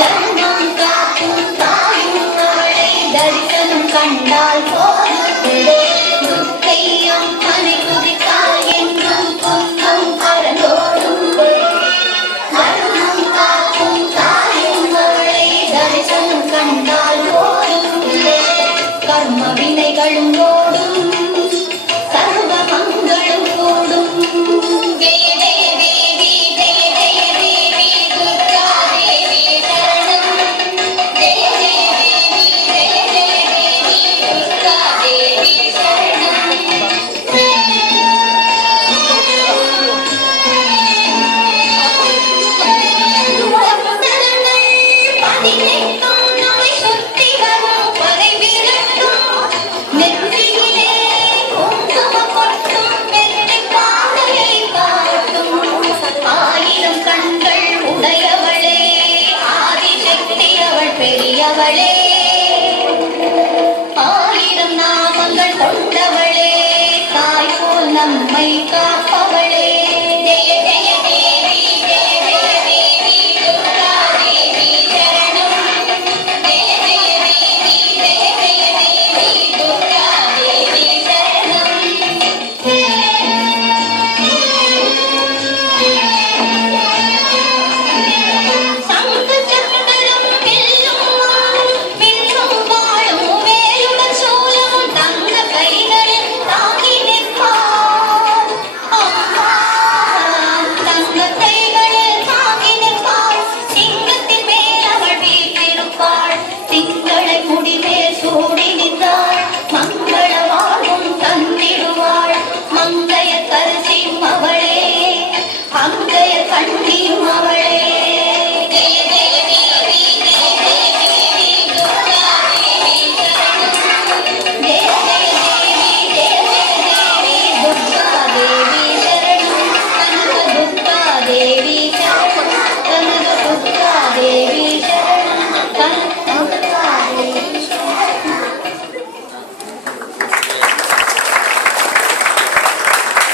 தர்மம் காக்கும் தாயும் அவளை தரிசனம் கண்டால் போதும். துர்க்கை அம்மனை துதித்தால் என்றும் துன்பம் பறந்தோடும். தர்மம் காக்கும் தாயும் அவளை தரிசனம் கண்டால் போதும். கர்ம வினைகளும் ஓடும், சர்வ மங்களும் கூடும். ஜெய ஜெய தேவி ஜெய ஜெய தேவி துர்கா தேவி சரணம். ஜெய ஜெய தேவி ஜெய ஜெய தேவி துர்கா தேவி சரணம். பக்தர்கள் பதினெட்டும் நம்மை சுற்றி வரும் பகை விரட்டும். நெற்றியிலே குங்குமம் கொட்டும் வெற்றி பாதையை காட்டும். ஆயிரம் கண்கள் உடையவளே ஆதிசக்தி அவள் பெரியவளே. ஆயிரம் நாமங்கள் கொண்டவளே தாய் போல் நம்மை காப்பா